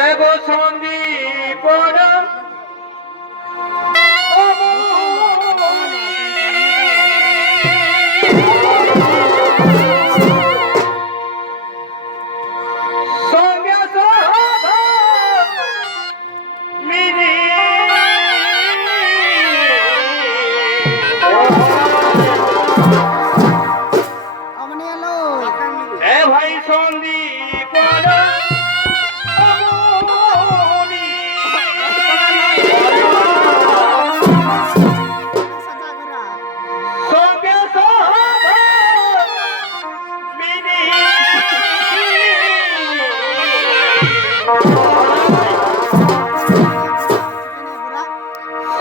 এগো সন্দীপ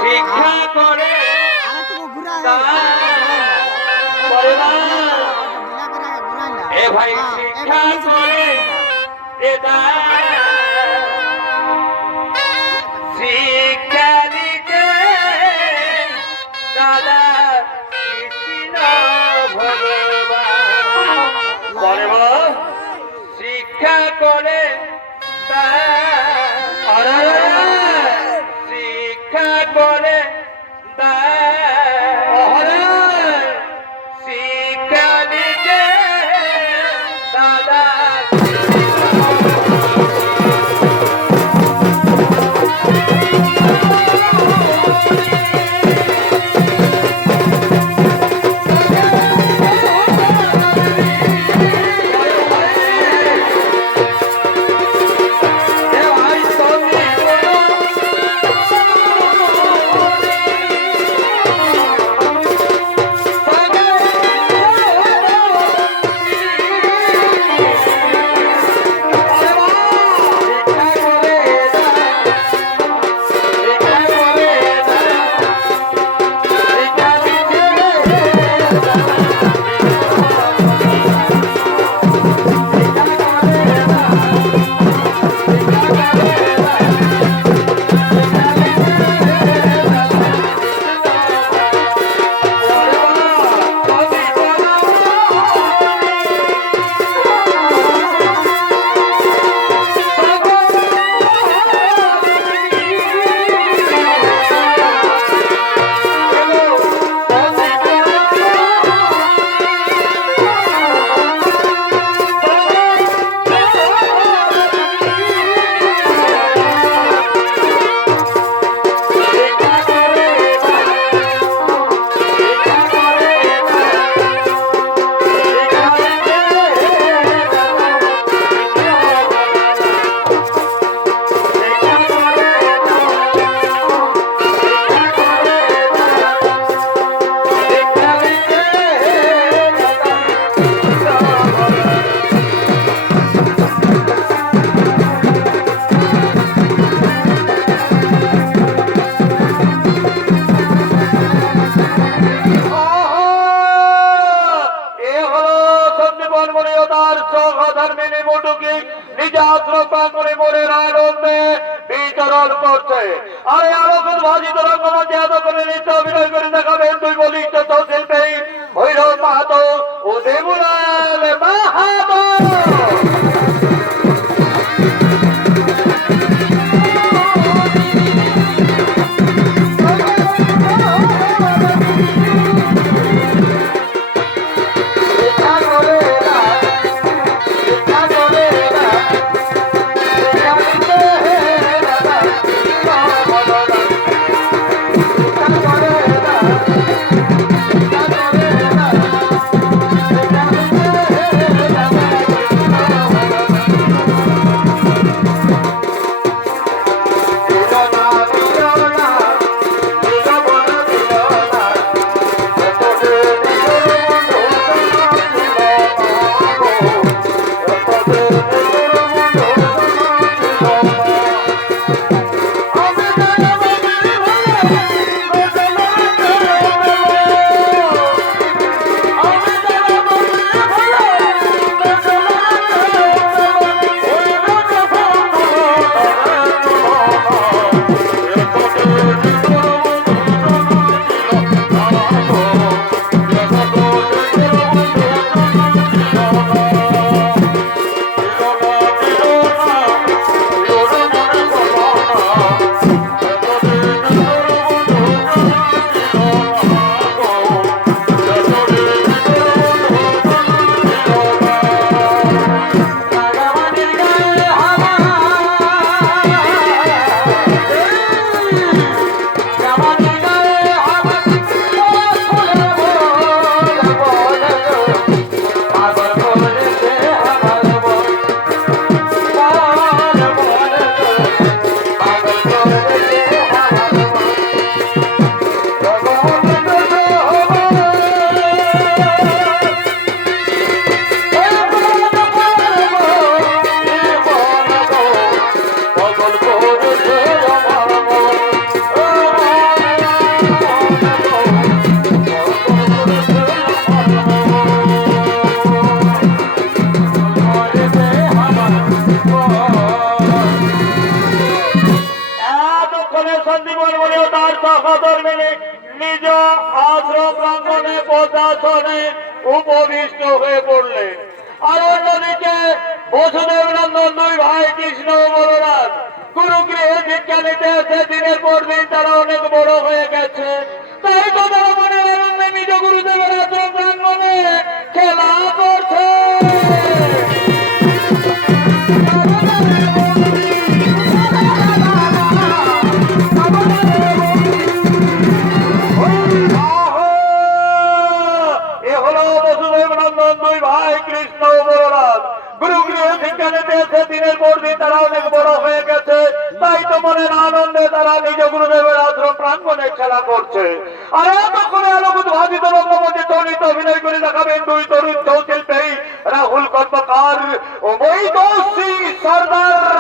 শিক্ষা করে এ ভাই শিক্ষা করে শিক্ষা দিতে দাদা কৃষ্ণ ভগবান শিক্ষা করে শিক্ষা করে শিক্ষা দিতে দাদা বিচরণ করছে। আরে আলোচন ভাজিত রঙ্গমঞ্চে এত করে নৃত্য অভিনয় করে দেখাবেন দুই বলিষ্ঠ শিল্পী ভৈরব মাহাতো ও দেবুলাল মাহাতো। সিংহাসনে উপবিষ্ট হয়ে পড়লেন। আর অন্যদিকে বসুদেব নন্দন দুই ভাই কৃষ্ণ ও বলরাম গুরুগৃহে শিক্ষা নিতে এসে দিনের পর দিন তারা অনেক বড় হয়ে গেছে। তাই তো তারা মনের আনন্দে নিজ গুরুদেবের আশ্রম প্রাঙ্গণে খেলা করছে। এ হলো বসুদেব নন্দন দুই ভাই কৃষ্ণ ও বলরাম গুরুগৃহে শিক্ষা নিতে এসে দিনের পর দিন তারা অনেক বড় হয়ে গেছে। তাই তো মনের আনন্দে তারা নিজ গুরুদেবের আশ্রম প্রাঙ্গণে খেলা করছে। আর এতক্ষণে আলোকিত ভাবিত রঙ্গমঞ্চে চলিত অভিনয় করে দেখাবেন দুই তরুণ চৌশিল্পী রাহুল কর্মকার ও মহিতোষী সর্দার।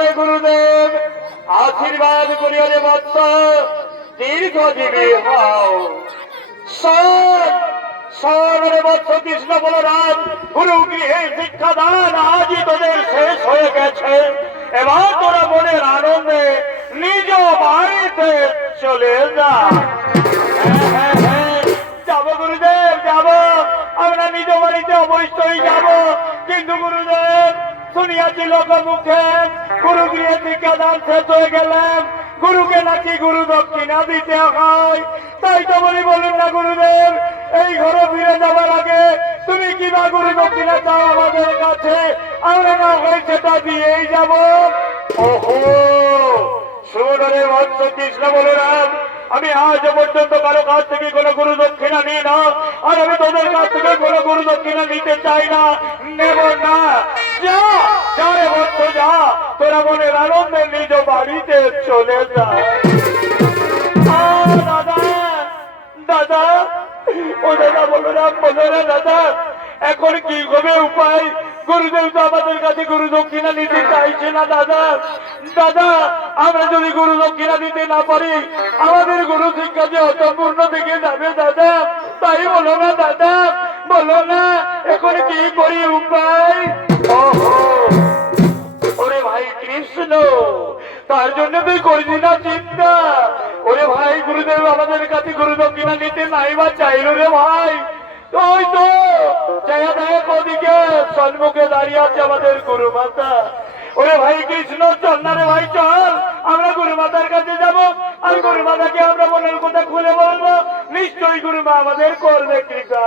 চরণে গুরুদেব আশীর্বাদ করিয়া রে বৎস দীর্ঘজীবী হও। সরে বৎস কৃষ্ণ বলরাম, গুরু গৃহে শিক্ষাদান আজই তোদের শেষ হয়ে গেছে। এবার তোরা মনের আনন্দে নিজ বাড়িতে চলে যা। যাবো গুরুদেব, যাবো, আমরা নিজ বাড়িতে অবশ্যই যাব। কিন্তু গুরুদেব, শুনিয়াছি লোক মুখে গুরু গৃহে শিক্ষাদান শেষ হয়ে গেলেন, গুরুকে নাকি গুরু দক্ষিণা দিতে হয়। তাই তো বলুন না গুরুদেব, এই ঘরে ফিরে যাবার আগে তুমি কিবা গুরু দক্ষিণা চাও আমাদের কাছে, আমরা না হয় সেটা দিয়েই যাব। ওহো, শুনে বৎস কৃষ্ণ বলরাম, আমি আজ পর্যন্ত কারো কাছ থেকে কোনো গুরু দক্ষিণা নিই না, আর আমি তোদের কাছ থেকে কোনো গুরু দক্ষিণা নিতে চাই না, নেব না। যা যা রে বৎস যা, তোরা মনের আনন্দে নিজ বাড়িতে চলে যা। দাদা দাদা, ও দাদা বলরাম, বলো না দাদা, এখন কি হবে উপায়? গুরুদেব তো আমাদের কাছে গুরু দক্ষিণা নিতে চাইছে না দাদা। দাদা, আমরা যদি গুরু দক্ষিণা দিতে না পারি, আমাদের গুরু শিক্ষা যে অসম্পূর্ণ থেকে যাবে দাদা। তাই বলো না দাদা, বলো না, এখন কি করি উপায়? ওরে ভাই কৃষ্ণ, তার জন্য তুই করবি না চিন্তা। ওরে ভাই, গুরুদেব আমাদের কাছে গুরু দক্ষিণা নিতে নাই বা চাইল রে ভাই। ওই তো দেখ ওদিকে সম্মুখে দাঁড়িয়ে আছে আমাদের গুরু মাতা। ওরে ভাই কৃষ্ণ, চল না রে ভাই, চল, আমরা গুরু মাতার কাছে যাব, আর গুরু মাতাকে আমরা মনের কথা খুলে বলবো। নিশ্চয়ই গুরু মা আমাদের করবে কৃপা।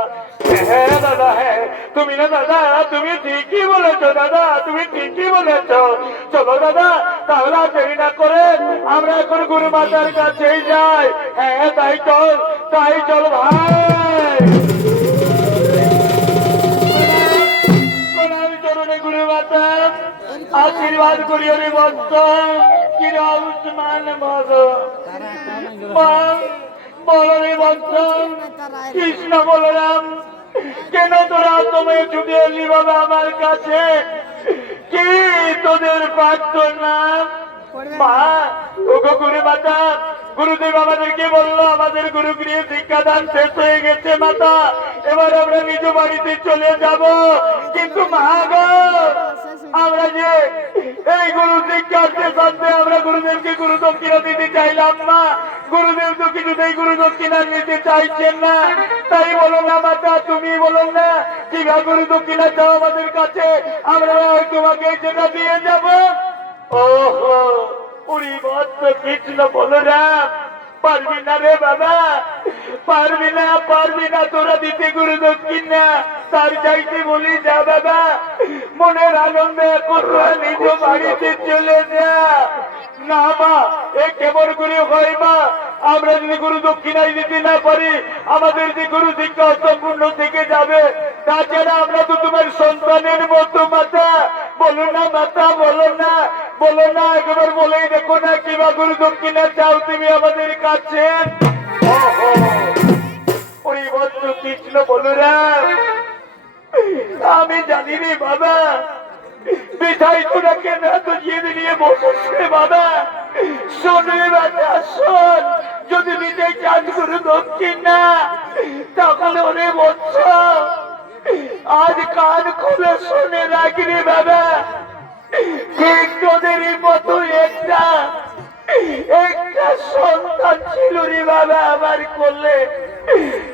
হ্যাঁ দাদা, হ্যাঁ, তুমি না দাদা, তুমি ঠিকই বলেছো দাদা, তুমি ঠিকই বলেছো। চলো দাদা, তাহলে দেরি না করে আমরা এখন গুরু মাতার কাছেই যাই। হ্যাঁ, তাই চল, তাই চল ভাই। গুরু মাতা আশীর্বাদ করিও রে বৎস, চিরউষ্মান ভব। বলো রে বৎস কৃষ্ণ বলরাম, কেন তোরা তুমি ছুটে এলি বাবা আমার কাছে? কি তোদের প্রার্থনা? মা, ওগো গুরু মাতা, গুরুদেব আমাদেরকে বললো আমাদের গুরু গৃহে শিক্ষাদান শেষ হয়ে গেছে মাতা, এবার আমরা নিজ বাড়িতে চলে যাব। কিন্তু মা গো, আমরা যে এই গুরু শিক্ষার সাথে আমরা গুরুদেবকে গুরু দক্ষিণা দিতে চাইলাম না, গুরুদেব তো কিছুতেই গুরু দক্ষিণা নিতে চাইছেন না। তাই বলো না মাতা, তুমি বলো না, কিবা গুরু দক্ষিণা চাও আমাদের কাছে, আমরা তোমাকে সেটা দিয়ে যাব। ওহো, উনি বৎস কৃষ্ণ বলরাম, পারবি না রে বাবা, পারবি না, পারবি না তোরা দিতে গুরু দক্ষিণা। তার চাইতে বলি যা বাবা, মনের আনন্দে কোথাও নিজ বাড়িতে চলে যা। না মা, এ কেমন করে হয় মা? আমরা যদি গুরু দক্ষিণাই দিতে না পারি, আমাদের যে গুরু শিক্ষা অসম্পূর্ণ থেকে যাবে। তাছাড়া আমরা তো তোমার সন্তানের মতো মাতা। বলো না মাতা, বলো না, বলো না, একবার বলেই দেখো না, কিবা গুরু দক্ষিণা চাও তুমি আমাদের কাছে? ওই বৎস কৃষ্ণ বলরাম, আমি জানি রে বাবা, বিধাই তোরা কেন এত জিদ নিয়ে বসেছে বাবা। শোন রে বাবা, শোন, যদি নিতে চান গুরু দক্ষিণা, তখন ওরে বৎস আজ কান খুলে শুনে রাখি রে বাবা। ঠিক তোদেরই মতো একটা সন্তান ছিল রে বাবা আমার কোলে,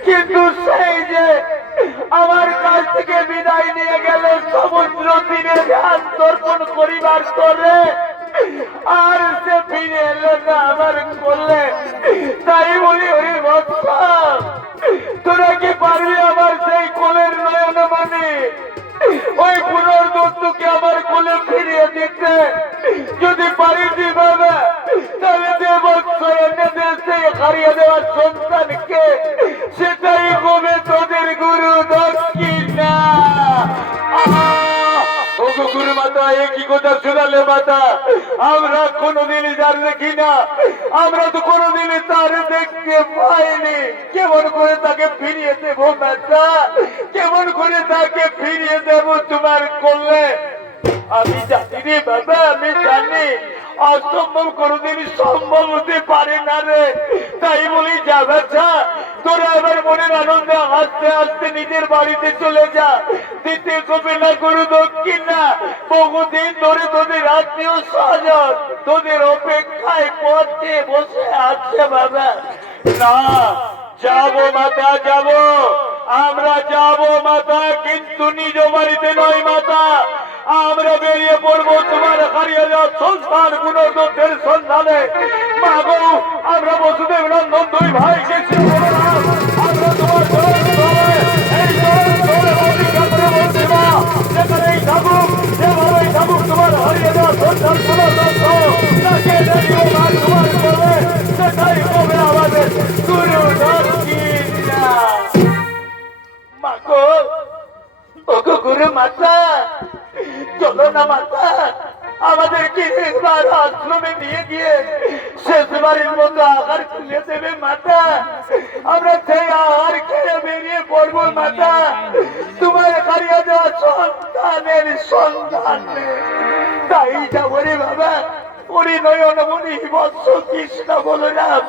কিন্তু সেই যে আমার কাছ থেকে বিদায় নিয়ে গেল সমুদ্র তীরে ধ্যান দর্পণ করিবার করে, আর সে ফিরে এলো না আমার কোলে। তাই বলি ওরে বৎস, তোরা কি পারবি আমার সেই কোলের নয়ন মানে ওই পুনর্দত্তকে আমার কোলে ফিরিয়ে দিতে? যদি পারিস বাবা, তাহলে যে বৎস এনে দেশে হারিয়ে দেওয়ার সন্তানকে, সেটাই হবে তোদের গুরু দক্ষিণা। গুরু মাতা, একই কথা শোনালে মাতা, আমরা কোনোদিনই যার দেখি না, আমরা তো কোনোদিনই তার দেখতে পাইনি। কেমন করে তাকে ফিরিয়ে দেবো মাতা, কেমন করে তাকে ফিরিয়ে দেবো তোমার কোলে? আমি জানি রে বাবা, আমি জানি অসম্ভব কোনোদিন সম্ভব হতে পারে না রে। তাই বলি যা বাচ্চা, তোরা এবার মনের আনন্দে আস্তে আস্তে নিজের বাড়িতে চলে যা। দিতে কবে না গরু দক্ষিণ না, বহুদিন ধরে তোদের আত্মীয় স্বজন তোদের অপেক্ষায় পথে বসে আছে বাবা। না, যাবো মাতা, যাবো, আমরা যাবো মাতা, কিন্তু নিজ বাড়িতে নয় মাতা। আমরা বেরিয়ে পড়বো তোমার হারিয়ে যাওয়া সন্তান গুণদত্তের সন্ধানে। মা গো, আমরা বসুদেব নন্দন দুই ভাইকে আমরা তোমার এই অধিকার করে বলছি মা, যেখানেই থাকুক, যেভাবেই থাকুক, তোমার হারিয়ে যাওয়া সন্তান গুণদত্ত তাকে দেখিও মা তোমার করবে, সেটাই হবে আমাদের গুরু দক্ষিণা। মা গো, ওগো গুরু মাতা, চলো না মাতা, আমাদেরকে একবার আশ্রমে নিয়ে গিয়ে শেষবারের মতো আহার খুলে দেবে মাতা। আমরা সেই আহার খেয়ে বেরিয়ে পড়বো মাতা, তোমার হারিয়ে যাওয়া সন্তানের সন্তানে। তাই যাবো রে বাবা, ওরে নয়নমণি বৎস কৃষ্ণ বলরাম,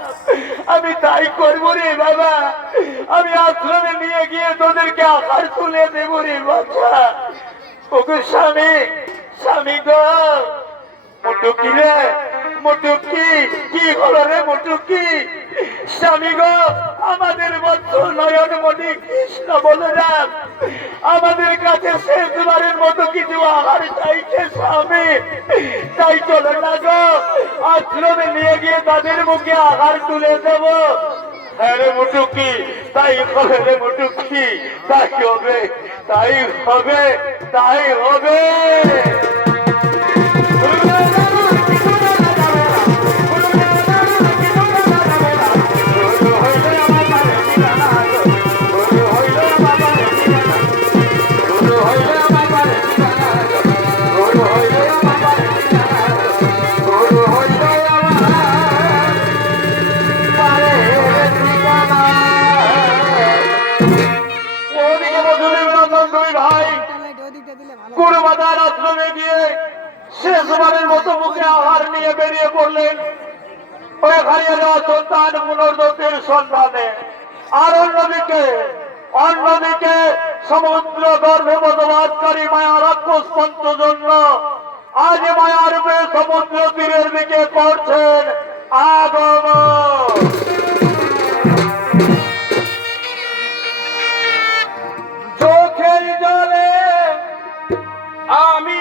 আমি তাই করবো রে বাবা। আমি আশ্রমে নিয়ে গিয়ে তোদেরকে আহার তুলে দেবো রে বাচ্চা। ওগো স্বামী, স্বামী গো, মুটুকি রে, মুটুকি, কি হলো রে মুটুকি? স্বামী গো, আমাদের বৎস নয়নমণি কৃষ্ণ বলরাম আমাদের কাছে শেষবারের মতো কিছু আহার চাইছে স্বামী। তাই চলো না গো, আশ্রমে নিয়ে গিয়ে তাদের মুখে আহার তুলে দেব। হ্যাঁ রে মুটুকি, তাই হবে রে মুটুকি, তাই হবে, তাই হবে, তাই হবে। গুরুমাতার আশ্রমে গিয়ে শেষবারের মতো মুখে আহার নিয়ে বেরিয়ে পড়লেন ওই হারিয়ে যাওয়া সন্তান পুনর্দত্তের সন্ধানে। আর অন্যদিকে সমুদ্র গর্ভে বসবাসকারী মায়া রাক্ষস পঞ্চজন্য আজ মায়া রূপে সমুদ্র তীরের দিকে করছেন আগমন। চোখের জলে আমি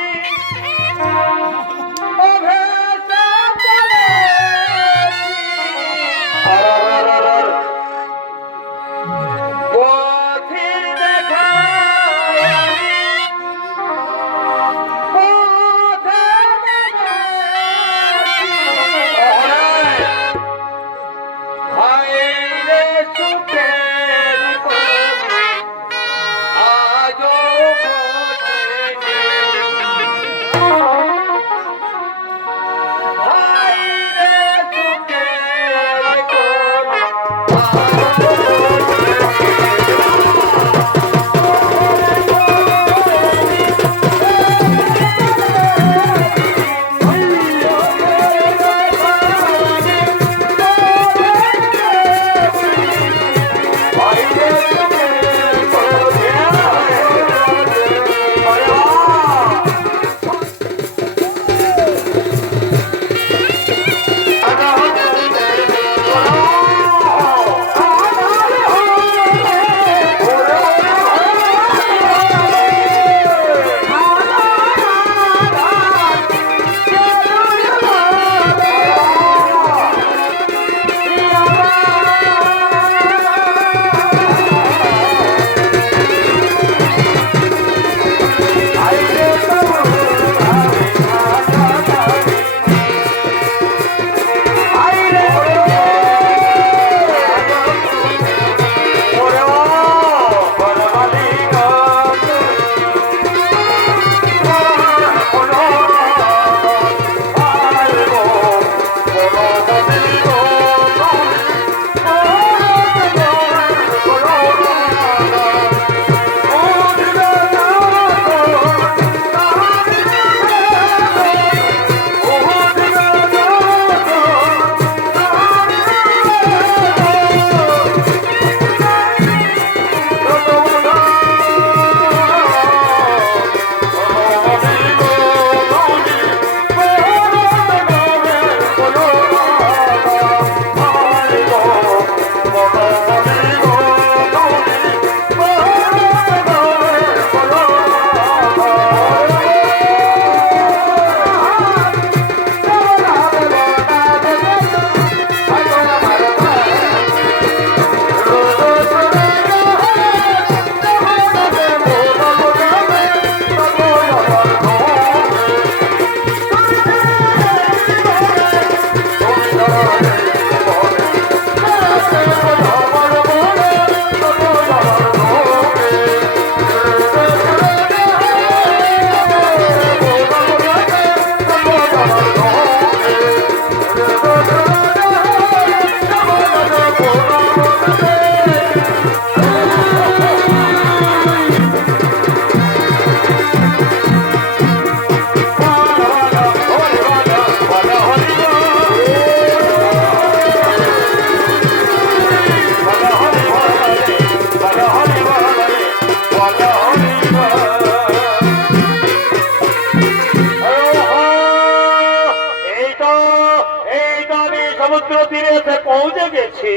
সমুদ্র তীরে এসে পৌঁছে গেছি।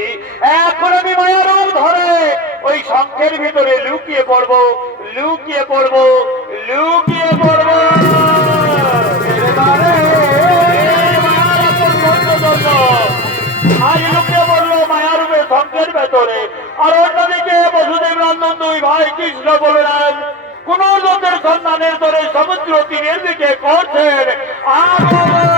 এখন আমি মায়ার রূপ ধরে ওই শঙ্খের ভিতরে লুকিয়ে পড়বো, লুকিয়ে পড়বো, লুকিয়ে পড়বো। আজ লুকিয়ে পড়লো মায়ার রূপে শঙ্খের ভেতরে। আর অন্যদিকে বসুদেব নন্দন দুই ভাই কৃষ্ণ বলরাম পুনর্জন্মের সন্ধানের ধরে সমুদ্র তীরের দিকে করছেন আগমন।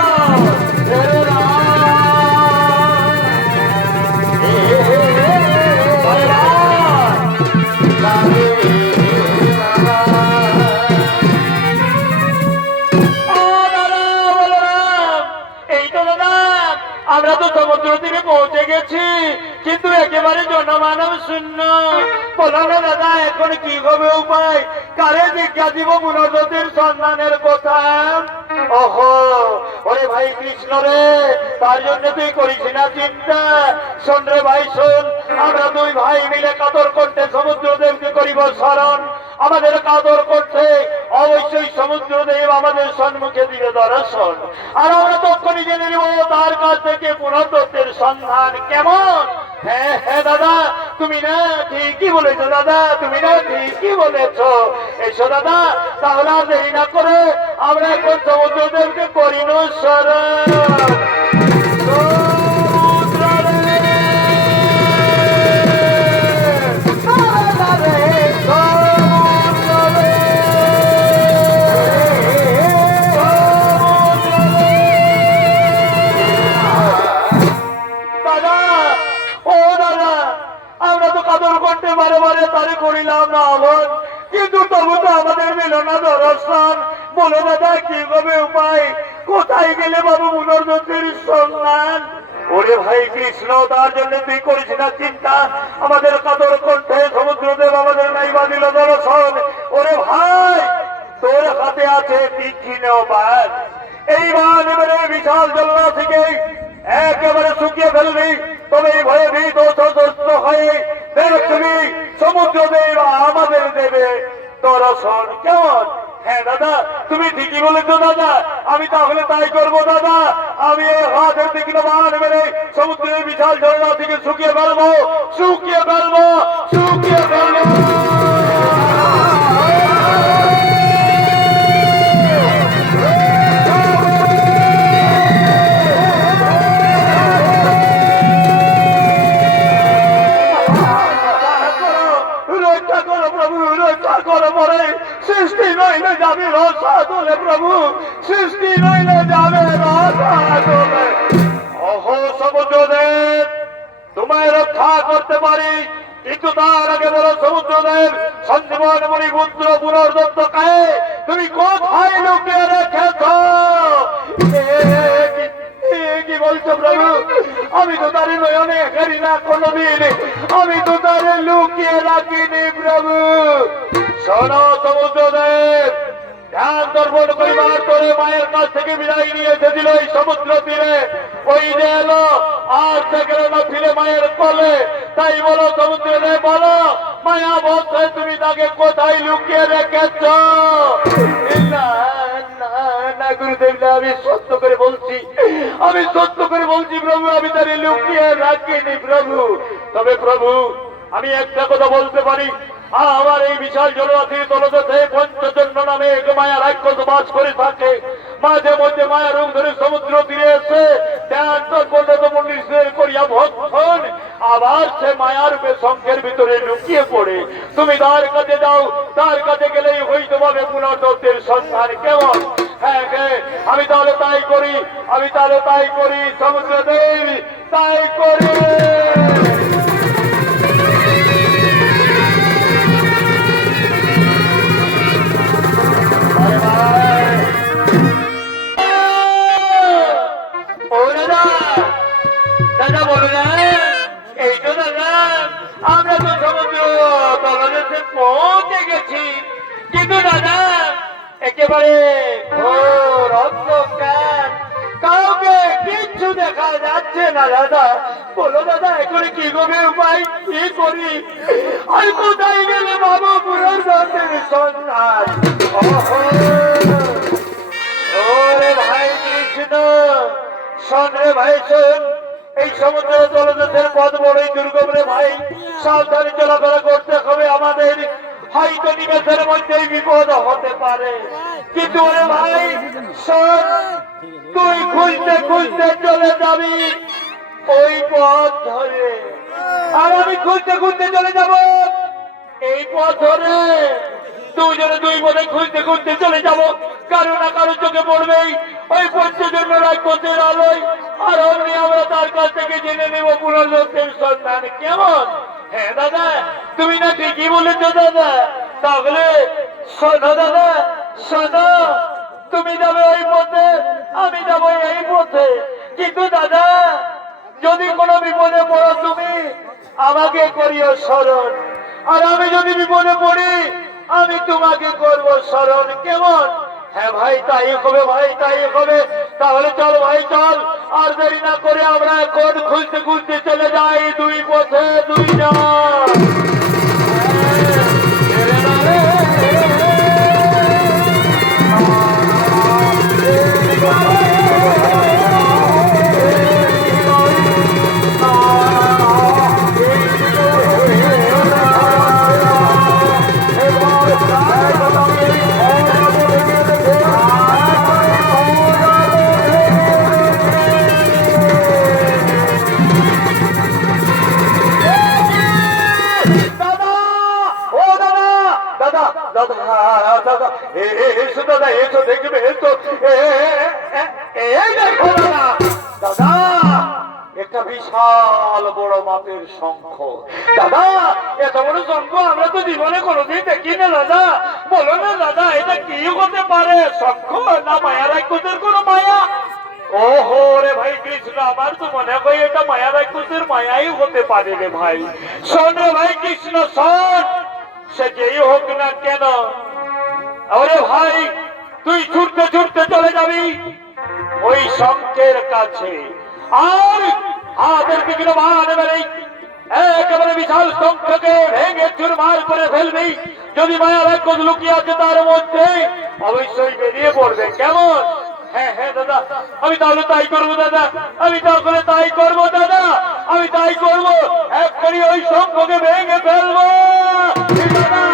আমরা তো সমুদ্র তীরে পৌঁছে গেছি, কিন্তু একেবারে জনমানব শূন্য। বলো না দাদা, এখন কি হবে উপায়? কারে জিজ্ঞাসা দিব পুনর্জন্মের সন্ধানের কথা? ওহো, ওরে ভাই কৃষ্ণ রে, তার জন্য তুই করিস না চিন্তা। শোন রে ভাই শোন, আমরা দুই ভাই মিলে কাতর করতে সমুদ্রদেবকে করিব স্মরণ। আমাদের কাতর করতে অবশ্যই সমুদ্রদেব আমাদের সম্মুখে দিবে দর্শন। আর আমরা তখনই জেনে নিব তার কাছ থেকে পুনর্জন্মের সন্ধান কেমন। হ্যাঁ হ্যাঁ দাদা, তুমি না ঠিকই বলেছো দাদা, তুমি না ঠিকই বলেছো। এসো দাদা, তাহলে আর দেরি না করে আমরা এখন সমুদ্রদেবকে করিল স্মরণ। কিন্তু তবু তো আমাদের মিল না দর্শন। বলো দাদা কি হবে উপায়? কোথায় গেলে বাবু পুনর্জন্মের সন্ধান? ওরে ভাই কৃষ্ণ, তার জন্য তুই করিস না চিন্তা। আমাদের কাতর কণ্ঠে সমুদ্রদেব আমাদের নাই বাঁধিল দর্শন। ওরে ভাই, তোর হাতে আছে তীক্ষ্ণ বাণ। এই বাণ এবারে বিশাল জলনা থেকে একেবারে শুকিয়ে ফেলবি। তবে এই ভয়ে ভীত সশস্ত্র হয়ে দেখবি সমুদ্রদেব আমাদের দেবে দর্শন কেমন। হ্যাঁ দাদা, তুমি ঠিকই বলেছো দাদা, আমি তাহলে তাই করবো দাদা। আমি এই হাতের তীক্ষ্ণ বাণ মেরে সমুদ্রের বিশাল ঝর্ণা থেকে শুকিয়ে ফেলবো, শুকিয়ে ফেলবো, শুকিয়ে ফেলবো। সৃষ্টি নইলে যাবে রসা তোলে প্রভু, সৃষ্টি নইলে যাবে রসা তোলে। অহো সমুদ্রদেব, তোমায় রক্ষা করতে পারি, কিন্তু তার আগে বলো সমুদ্রদেব সঞ্জীবন মণিপুত্র পুনর্দত্তকে তুমি কোথায় লুকিয়ে রেখেছ? কি বলছো প্রভু? আমি তো তার নয়নে করি না কোনদিন, আমি তো তার লুকিয়ে রাখিনি প্রভু। শোনো সমুদ্রদেব, ধ্যান দর্পণ করিবার তোরে মায়ের কাছ থেকে বিদায় নিয়ে এসেছিল এই সমুদ্র তীরে। ওই যে এলো আর সে গেল না ফিরে মায়ের কোলে। তাই বলো সমুদ্রদেব, বলো মায়া বলছে তুমি তাকে কোথায় লুকিয়ে রেখেছ? না না না গুরুদেব, না, আমি সত্য করে বলছি, আমি সত্য করে বলছি প্রভু, আমি তারে লুকিয়ে রাখিনি প্রভু। তবে প্রভু, আমি একটা কথা বলতে পারি, আমার এই বিশাল জলরাশির তলদেশে পঞ্চজন্য নামে এক মায়া রাক্ষস বাস করে থাকে। মাঝে মধ্যে মায়া রূপ ধরে সমুদ্র তীরে এসে মন্দির করিয়া ভক্ষণ, আবার সে মায়া রূপে শঙ্খের ভিতরে লুকিয়ে পড়ে। তুমি তার কাছে যাও, তার কাছে গেলেই হইতে পাবে পুনর্জন্মের সন্ধান কেমন। হ্যাঁ হ্যাঁ, আমি তাহলে তাই করি, আমি তাহলে তাই করি সমুদ্রদেব, তাই করি। দাদা বলো না, এই তো দাদা আমরা তো সমুদ্র তলদেশে পৌঁছে গেছি, কিন্তু দাদা একেবারে ঘোর অন্ধকার, কাউকে কিচ্ছু দেখা যাচ্ছে না দাদা। বলো দাদা এখন কি হবে উপায়, কি করি? আর কোথায় গেলে বাবু পুনর্জন্মের সন্ধান? ওরে ভাই কৃষ্ণ, শোন রে ভাই শোন, এই সমুদ্র জলদেশের পথ বড়ই দুর্গম রে ভাই, সাবধানে চলাফেরা করতে হবে আমাদের। হয়তো নিমেষের মধ্যেই বিপদ হতে পারে, কিন্তু ওরে ভাই শোন, তুই খুঁজতে খুঁজতে চলে যাবি ওই পথ ধরে, আর আমি খুঁজতে খুঁজতে চলে যাব এই পথ ধরে। দুজনে দুই পথে খুঁজতে খুঁজতে চলে যাব, কারো না কারো চোখে পড়বেই ওই পঞ্চজন্য রাক্ষসের আলোয়, আর অমনি আমরা তার কাছ থেকে জেনে নেব পুনর্জন্মের সন্ধান। কেমন? হ্যাঁ দাদা, তুমি না ঠিকই বলেছ দাদা। তাহলে শোনো দাদা, শোনো, তুমি যাবে ওই পথে, আমি যাব এই পথে। কিন্তু দাদা, যদি কোনো বিপদে পড়ো তুমি আমাকে করিও স্মরণ, আর আমি যদি বিপদে পড়ি আমি তোমাকে করবো স্মরণ। কেমন? হ্যাঁ ভাই, তাই হবে ভাই, তাই হবে। তাহলে চল ভাই, চল, আর দেরি না করে আমরা এখন খুঁজতে খুঁজতে চলে যাই দুই পথে দুইজন। একটা বিশাল বড় মাপের শঙ্খ। দাদা, এত বড় শঙ্খ আমরা তো জীবনে কোনোদিন দেখি না দাদা। বলো না দাদা, এটা কি হতে পারে? শঙ্খ না মায়া রাক্ষসের কোনো মায়া? ওহো রে ভাই কৃষ্ণ, আমার তো মনে হয় এটা মায়া রাক্ষসের মায়াই হতে পারে রে ভাই। শোন রে ভাই কৃষ্ণ, শোন, সে যেই হোক না কেন, ওরে ভাই তুই ছুটতে ছুটতে চলে যাবি ওই শঙ্খের কাছে, আর হাতের দিকে মান মেরে একেবারে বিশাল শঙ্খকে ভেঙে চুরমার করে ফেলবি। যদি মায়া রাক্ষস লুকিয়ে আছে তার মধ্যে, অবশ্যই বেরিয়ে পড়বে। কেমন? হ্যাঁ হ্যাঁ দাদা, আমি তাহলে তাই করবো দাদা, আমি তাহলে তাই করবো দাদা, আমি তাই করবো। এক্ষুনি ওই শঙ্খকে ভেঙে ফেলবো দাদা।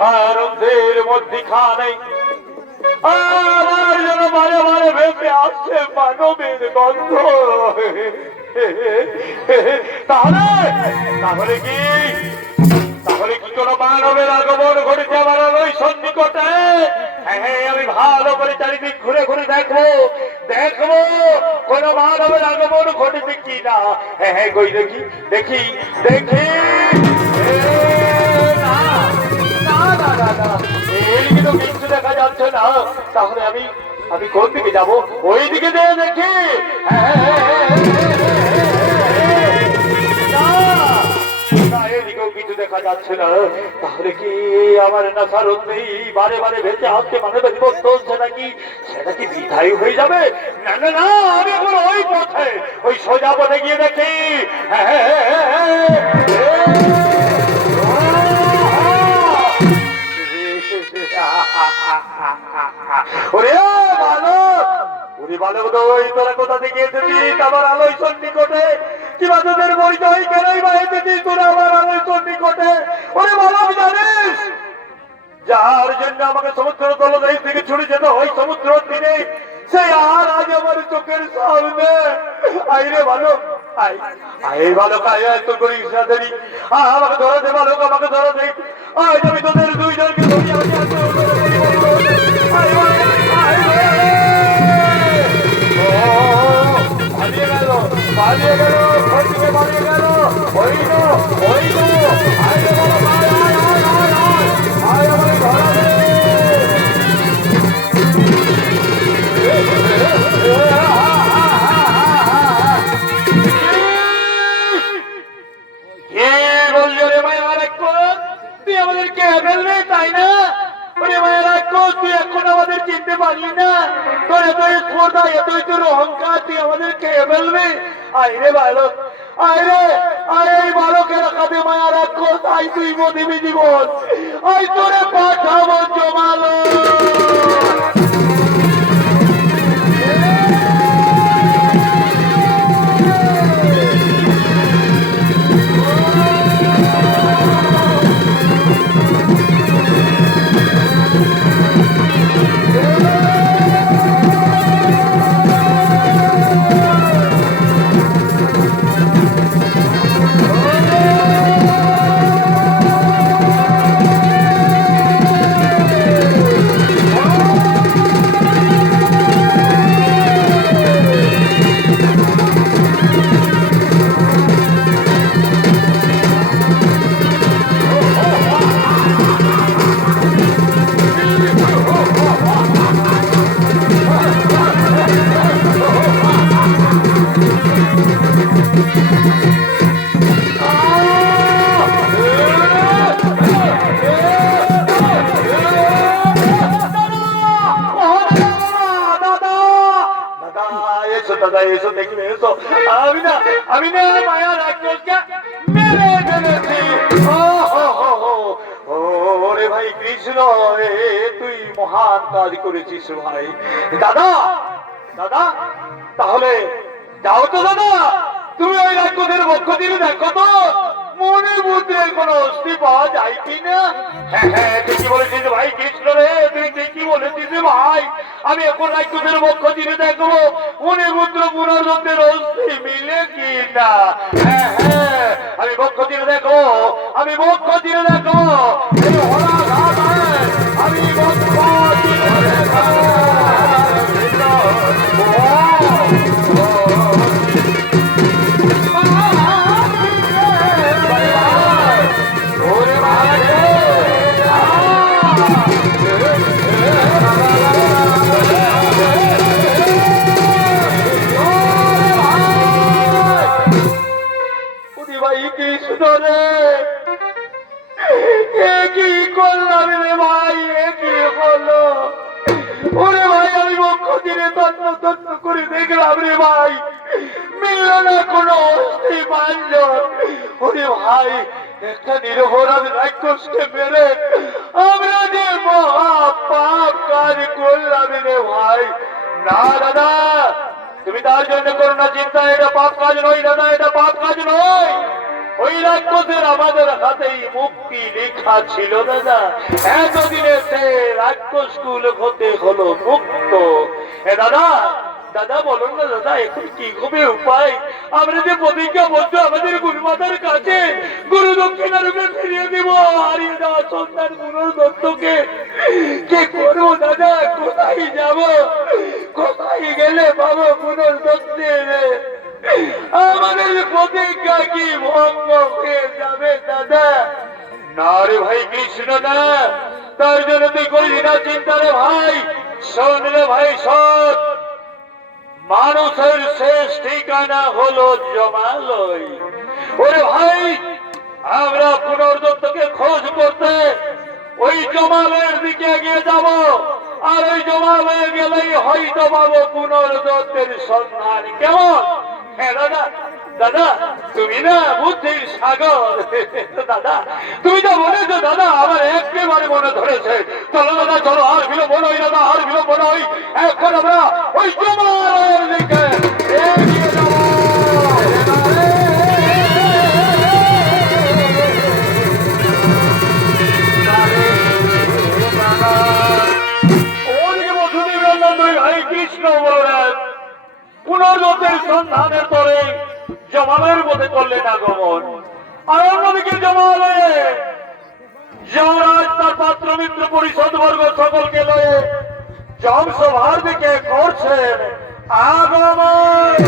সারদের মধ্যখানে আমার যেন বারে বারে ভেসে আসছে মানবের গন্ধ। তাহলে তাহলে কি তাহলে কি কোনো মানবের আগমন ঘটেছে আমার ওই সন্নিকটে? হ্যাঁ, আমি ভালো করে চারিদিক ঘুরে ঘুরে দেখবো দেখবো কোন মানবের আগমন ঘটেছে কি না। হ্যাঁ কই দেখি দেখি দেখি, কিছু দেখা যাচ্ছে না। তাহলে আমি আমি কোন দিকে যাবো? ওই দিকে যেয়ে দেখি। এদিকেও কিছু দেখা যাচ্ছে না। তাহলে কি আমার নেশার হতেই বারে বারে ভেসে আসছে মানবের বস্তু, সেটা কি বিধায়ী হয়ে যাবে? না না না, আমি এখন ওই পথে, ওই সোজা পথে গিয়ে দেখি। ওরে বালক, ওরে বালক, ওই তোরা কোথা থেকে এসেছিস আমার আলোয় সন্নিকটে? কিংবা তোদের পরিচয় কেনই বা এসেছিস তোরা আমার আলোয় সন্নিকটে? ওরে বালক, জানিস যার জন্য আমাকে সমুদ্র তলদেশ থেকে ছুটে যেতে হয় সমুদ্র তীরে, সে আর আজ আমার চোখের সামনে। আইরে বালক, আই বালক, আয় তোর করিস না দেরি, আমাকে ধরা দে বালক, আমাকে ধরা দে। আজ আমি তোদের দুইজনকে ধরিয়ে পালিয়ে গেল, পালিয়ে গেল, পালিয়ে গেল। চিনতে পারলি না তোর এত স্পর্ধা এতই তোর অহংকার তুই আমাদের খেয়ে ফেলবি আইরে বালক আইরে আরে এই বালকের কাছে মায়া রাখো তাই তুই মদিবি জীবন আই তোরে পাঠাবো জমালো আমি না মায়া রাক্ষসকে মেরে ফেলেছি ওরে ভাই কৃষ্ণ তুই মহান কাজ করেছিস ভাই দাদা দাদা তাহলে যাও তো দাদা তুমি ওই রাক্ষসের পক্ষ দিয়ে দেখো তো মনে বুদ্ধের কোন অস্থি পাওয়া যায় কিনা হ্যাঁ হ্যাঁ ঠিকই বলেছিস ভাই কৃষ্ণ রে তুই ঠিকই বলেছিস ভাই আমি এখন রাক্ষসের পক্ষ দিয়ে দেখবো মনে বুদ্ধ পুনর্জন্মের অস্থি মিলে কিনা হ্যাঁ হ্যাঁ আমি পক্ষ দিয়ে দেখো আমি পক্ষ দিয়ে দেখো আমি পক্ষ দিয়ে দেখো কি করলাম রে ভাই কি হলো ওরে ভাই আমি মুখ দিনে তন্ন তন্ন করে দেখলাম রে ভাই মিলল না কোনো অস্থি মানল ওরে ভাই একটা নিরপরাধ রাক্ষসকে মেরে আমরা যে মহা পাপ কাজ করলাম রে ভাই না দাদা তুমি তার জন্য করো না চিন্তা এটা পাপ কাজ নয় দাদা এটা পাপ কাজ নয় ওই রাক্ষসের আমাদের হাতেই মুক্তি লেখা ছিল দাদা এতদিনে সে রাক্ষস কুল হতে হলো মুক্ত দাদা দাদা বলুন না দাদা এখন কি হবে উপায় আমরা যে প্রতিজ্ঞা বলতো আমাদের গুরুমাতার কাছে গুরু দক্ষিণা রূপে ফিরিয়ে দিব হারিয়ে দেওয়া সন্তান পুনর্দত্তকে কি করবো দাদা কোথায় যাব কোথায় গেলে পাবো পুনর্দত্তের আমাদের প্রতিজ্ঞা কি ভঙ্গ হয়ে যাবে দাদা না রে ভাই কৃষ্ণ না তার জন্য তুই করিস না চিন্তা রে ভাই শোন রে ভাই শোন মানুষের শেষ ঠিকানা হলো জমালয় ওরে ভাই আমরা পুনর্দত্তকে খোঁজ করতে ওই জমালয়ের দিকে এগিয়ে যাব আর ওই জমালয়ে গেলেই হয়তো পাবো পুনর্দত্তের সন্ধান কেমন হ্যাঁ দাদা দাদা তুমি না বুদ্ধির সাগর দাদা তুমি তো বলেছো দাদা আমার একেবারে মনে ধরেছে চলো দাদা চলো আর বিলম্ব নয় দাদা আর বিলম্ব নয় এখন আমরা ওই জমালয়ের দিকে এগিয়ে যাবো কৃষ্ণ বললেন পুনর্দত্তের সন্ধানের পরে জমালয়ের মধ্যে করলেন আগমন আর অন্যদিকে জমালয়ে যমরাজ তার পাত্র মিত্র পরিষদ বর্গ সকলকে লয়ে জমসভার দিকে করছেন আগমন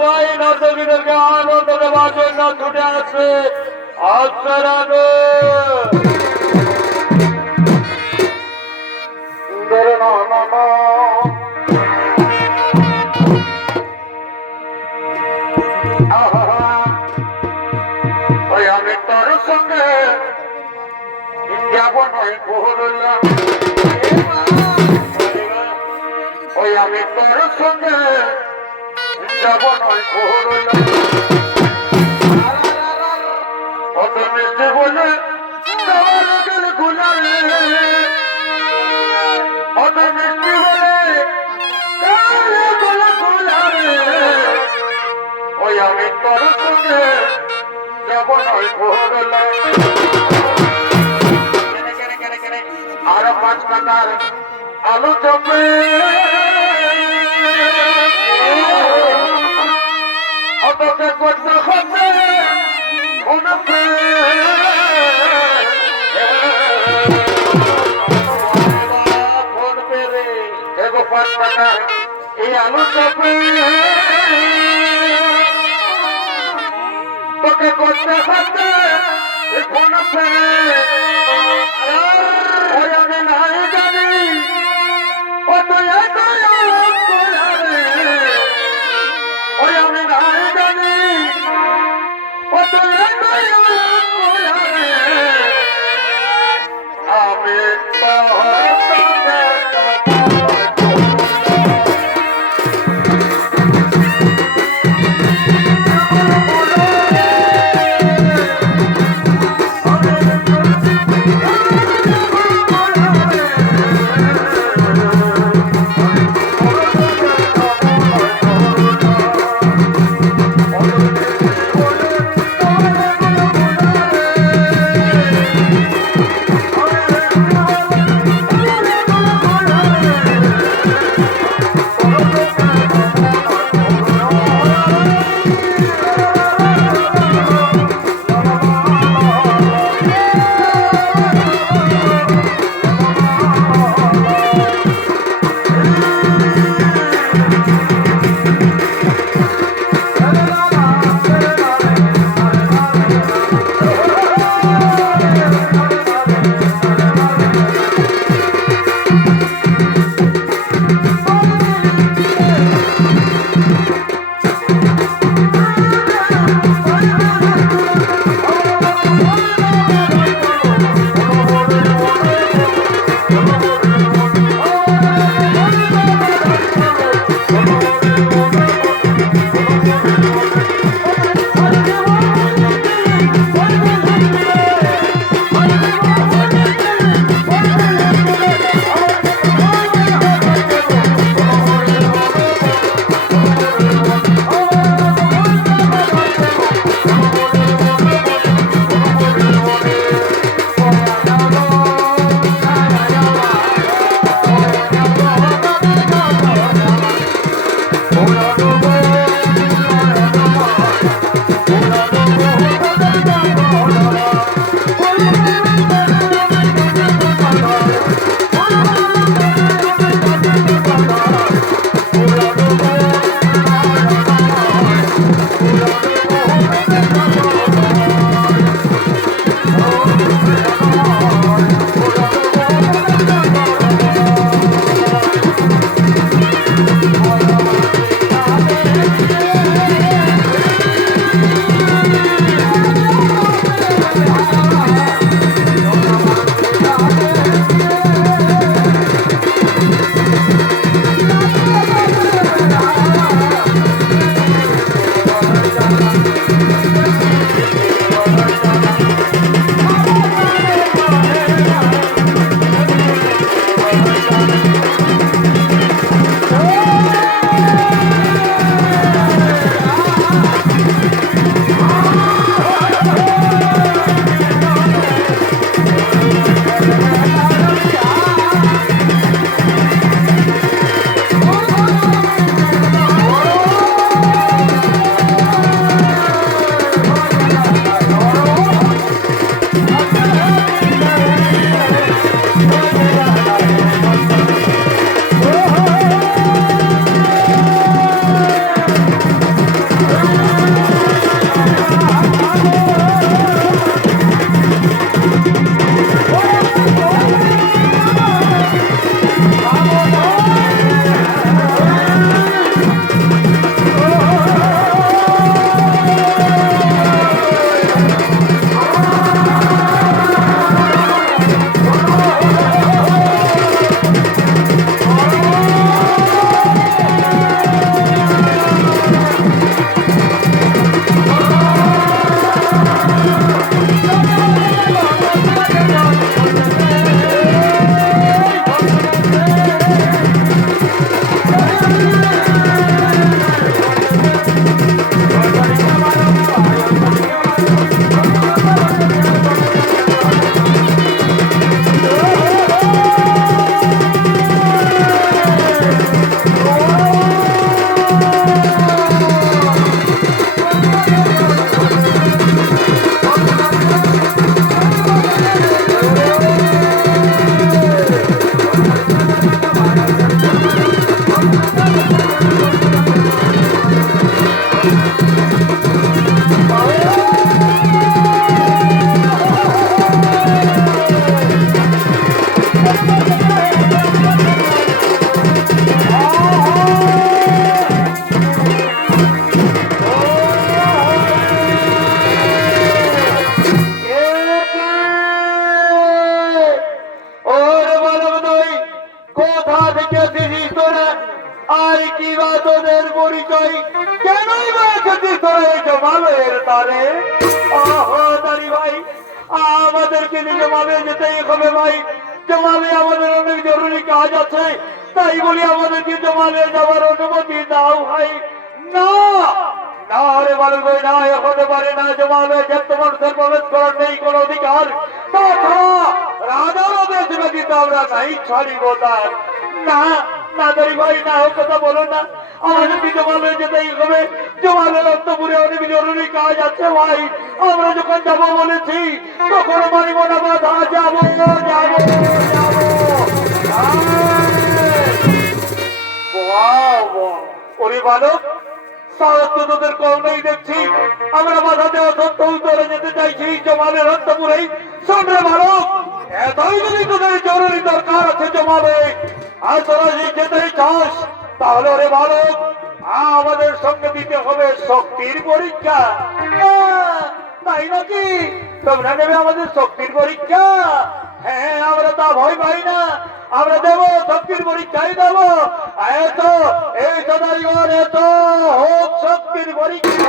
সবাই নর্তকীদেরকে আনন্দ দেওয়ার জন্য ছুটে আসছে। আপনারা ওই আমি তোর সঙ্গে যাব নয় বললাম, ওই আমি তোর সঙ্গে যাব নয় বললাম, অত মিষ্টি বলে গুলালে, অত মিষ্টি বলে গুলালে, ওই আমি তোর সঙ্গে যাব নয় বললাম। আর 5 টাকার আলু চপে অতকে করতে হবে ফোন পে, রে এগো 5 টাকার এই আলু চপে তোকে করতে হবে ফোন পে। ওই আমি নাই জানি ও তো ওই আমি নাই জানি ও তো আমি পরিচয় কেনই বা এসেছিস তোরা এই জমালের তারে? দাঁড়ি ভাই, আমাদেরকে জমালে যেতেই হবে ভাই। জমালে আমাদের অনেক জরুরি কাজ আছে, তাই বলি আমাদেরকে জমালে যাওয়ার অনুমতি দাও ভাই। না না রে বালক ভাই, না হতে পারে না। জমালে যেত মানুষের প্রবেশ করার নেই কোনো অধিকার। তাছাড়া রাজার আদেশ ব্যতীত আমরা নাই ছাড়িব তার। না না দাঁড়ি ভাই, না হোক কথা বলো না, আমাদেরকে জমালে যেতেই হবে। জমালের অন্তপুরে অনেক জরুরি কাজ আছে ভাই। আমরা যখন যাবো বলেছি তখন মানিব না বাধা। যাবো যাবো যাবো। ওরে বালক, সাহস তো তোদের কম নেই দেখছি। আমরা বাধা দেওয়া সত্ত্বেও চলে যেতে চাইছি জমালের অন্তপুরেই। শোন রে বালক, এতই যদি তোদের জরুরি দরকার আছে জমালে, আর তোরা যদি যেতেই চাস, তাহলে ওরে বালক আমাদের সঙ্গে দিতে হবে শক্তির পরীক্ষা। তাই নাকি? তোমরা নেবে আমাদের শক্তির পরীক্ষা? হ্যাঁ, আমরা তা ভয় পাই না, আমরা দেবো শক্তির পরীক্ষাই দেবো। এত এই সদারিগণ, এত হোক শক্তির পরীক্ষা।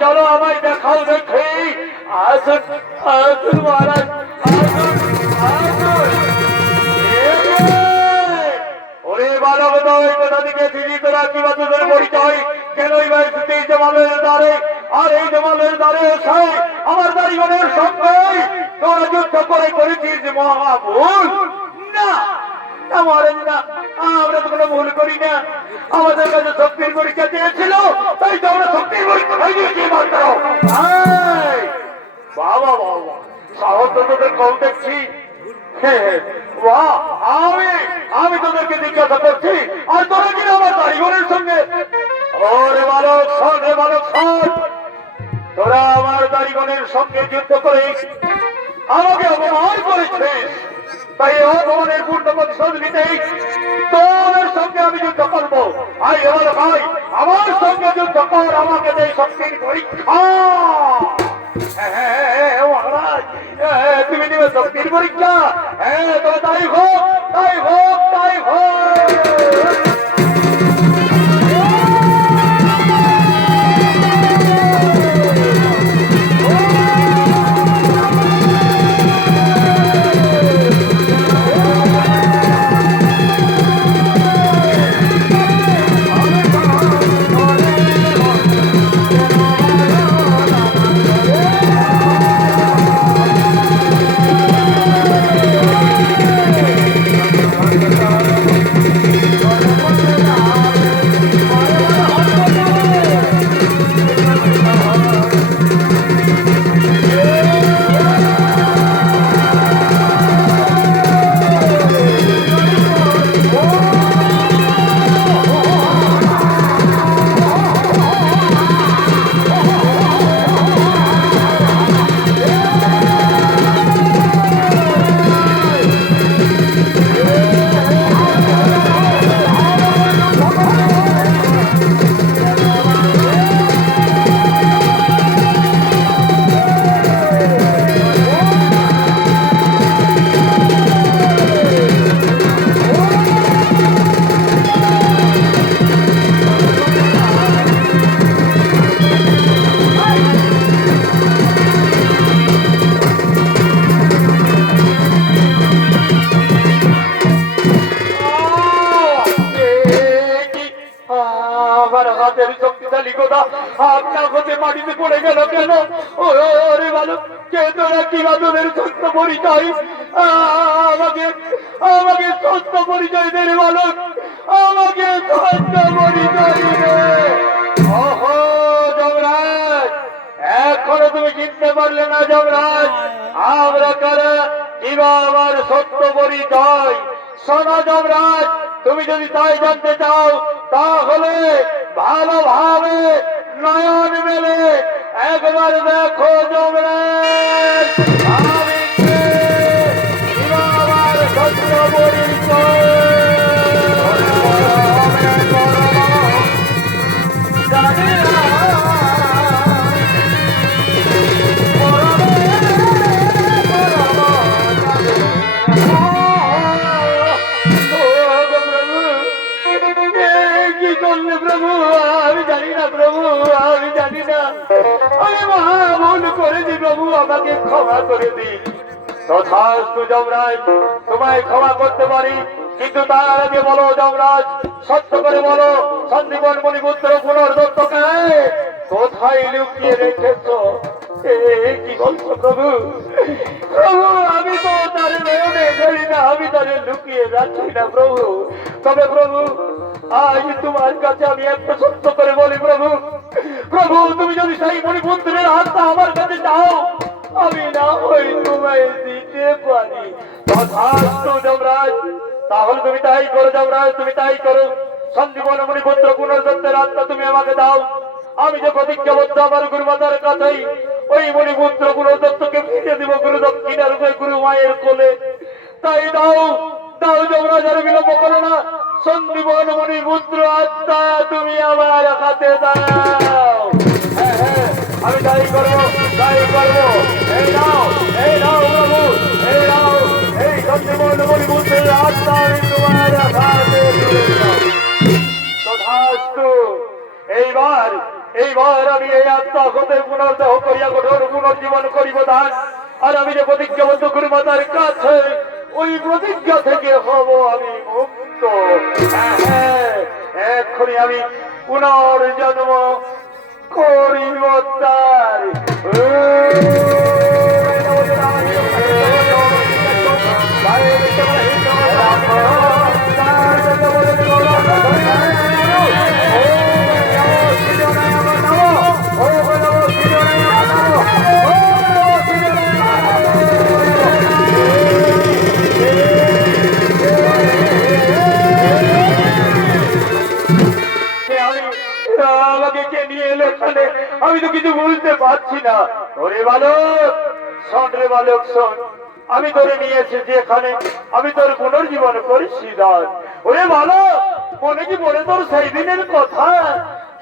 চলো আমায় দেখাও দেখি। আসুন আসুন মহারাজ, আসুন আসুন। ওরে বালক নয়, কোথা থেকে ফিরি তোরা? কি বা তোদের পরিচয়? কেনই বা এসেছিস জমালের দ্বারে? আর এই জমালের দ্বারে এসে আমার দাড়িগণের সঙ্গে তোরা যুদ্ধ করে করেছিস মহাভুল। না না মহারাজ, না, আমরা তো কোনো ভুল করি না। আমাদের কাছে শক্তির পরীক্ষা দিয়েছিল, তাই তো আমরা শক্তির পরীক্ষা দিয়েছি মাত্র। বাবা বাবা, সাহস তো তোদের কম দেখছি। আমি তোদেরকে জিজ্ঞাসা করছি, আর তোরা কিনা আমার দাড়িগণের সঙ্গে? ওরে বালক শোন, রে বালক শোন, তোরা আমার দাড়িগণের সঙ্গে যুদ্ধ করে আমাকে অপমান করেছিস, তাই অপমানের পূর্ণ প্রতিশোধ নিতেই তোর সঙ্গে আমি যুদ্ধ করবো। আই এবার ভাই, আমার সঙ্গে যুদ্ধ কর, আমাকে দেয় শক্তির পরীক্ষা। মহারাজ, তুমি নেবে শক্তির পরীক্ষা? তবে তাই হোক, তাই হোক, তাই হোক। কোথা আপনা হতে মাটিতে পড়ে গেল কেন? ওরে বালক, কে তোরা কি তোদের সত্য পরিচয়? আমাকে আমাকে সত্য পরিচয় দে রে বালক, আমাকে সত্য পরিচয় দে। ওহো যমরাজ, এখনো তুমি চিনতে পারলে না যমরাজ আমরা কারা, কিবা আমার সত্য পরিচয়? শোনো যমরাজ, তুমি যদি তাই জানতে চাও তাহলে ভালোভাবে নয়ন মেলে একবার দেখো যমরাজ আমি কে, কিবা আমার সত্য পরিচয়। জানি না প্রভু, আমি জানি না প্রভু, আমি জানি না, আমি মহা ভুল করেছি প্রভু, আমাকে ক্ষমা করে দিন। তথাস্তু যমরাজ, তোমায় ক্ষমা করতে পারি, কিন্তু তার আগে বলো যমরাজ, সত্য করে বলো, সন্দীপন মণিপুত্র পুনর্দত্তকে কোথায় লুকিয়ে রেখেছ? কি বলছো প্রভু? প্রভু আমি তো তার নয়নে ধরি না, আমি তারে লুকিয়ে রাখি না প্রভু। তবে প্রভু আজ তোমার কাছে আমি একটা সত্য করে বলি প্রভু, প্রভু তুমি যদি সেই মণিপুত্রের হাতটা আমার কাছে চাও আমি না হই তোমায় দিতে পারি। তথাস্তু যমরাজ, তাহলে তুমি তাই করো যমরাজ, তুমি তাই করো। সন্দীপন মণিপুত্র পুনর্দত্তের হাতটা তুমি আমাকে দাও, আমি যে প্রতিজ্ঞাবদ্ধ আমার গুরুমাতার কাছেই ওই মণিপুত্র পুনর্দত্তকে ফিরিয়ে দিব গুরু দক্ষিণা রূপে গুরু মায়ের কোলে। তাই দাও দাও যমরাজ, আর বিলম্ব করো না। সন্দীপন মণিপুত্র আত্মা তুমি আমার হাতে দাও। হ্যাঁ হ্যাঁ আমি তাই করবো, তাই করবো। এই নাও প্রভু, এই নাও, এই সন্দীপন মণিপুত্রের আত্মা আমি তোমার হাতে দিলাম। তথাস্তু। এইবার এইবার আমি এই আত্মা হতে পুনর্দেহ করিয়া কঠোর পুনর্জীবন করিব দান। আর আমি যে প্রতিজ্ঞাবদ্ধ গুরুমাতার কাছে ওই প্রতিজ্ঞা থেকে হব আমি মুক্ত। এক্ষুনি আমি পুনর্জন্ম করিব তার। আমি তো কিছু বুঝতে পারছি না। ওরে বালক শোন, রে বালক শোন, আমি তোরে নিয়ে এসেছি এখানে, আমি তোর পুনর্জীবন করেছি দান। ওরে বালক মনে কি পড়ে তোর সেই দিনের কথা,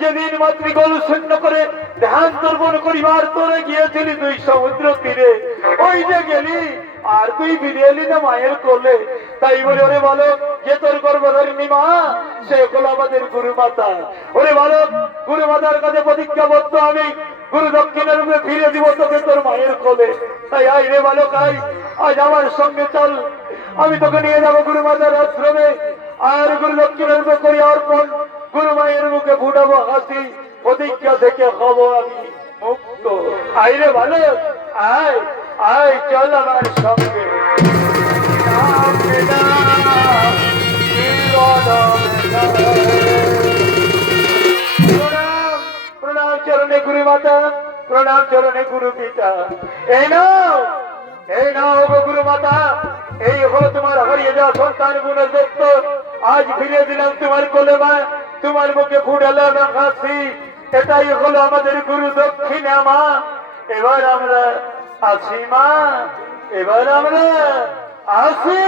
যেদিন মাতৃগল শূন্য করে ধ্যান তর্পণ করিবার তোরে গিয়েছিলি তুই সমুদ্র তীরে, ওই যে গেলি আর তুই ফিরে এলি না মায়ের কোলে। তাই বলে ওরে বালক যে তোর গর্ভধারিণী মা সে হলো আমাদের গুরুমাতা। ওরে বালক গুরুমাতার কাছে প্রতিজ্ঞাবদ্ধ আমি গুরু দক্ষিণের রূপে ফিরে দিব তোকে তোর মায়ের কোলে। তাই আই রে বালক আই, আজ আমার সঙ্গে চল, আমি তোকে নিয়ে যাবো গুরুমাতার আশ্রমে। আর গুরু দক্ষিণের রূপে করি অর্পণ, গুরু মায়ের মুখে ফুটাবো হাসি, প্রতিজ্ঞা থেকে হব আমি মুক্ত। আই রে বালক আয়, আয় চল আমার সঙ্গে। প্রণাম চরণে গুরু মাতা, প্রণাম চরণে গুরু পিতা। এই নাও গুরু মাতা, এই হলো তোমার হারিয়ে যাওয়া সন্তান পুনর্দত্ত। আজ ফিরে দিলাম তোমার কোলে মা, তোমার মুখে ফুটালাম হাসি। এটাই হলো আমাদের গুরু দক্ষিণা মা। এবার আমরা আসি মা, এবার আমরা আসি।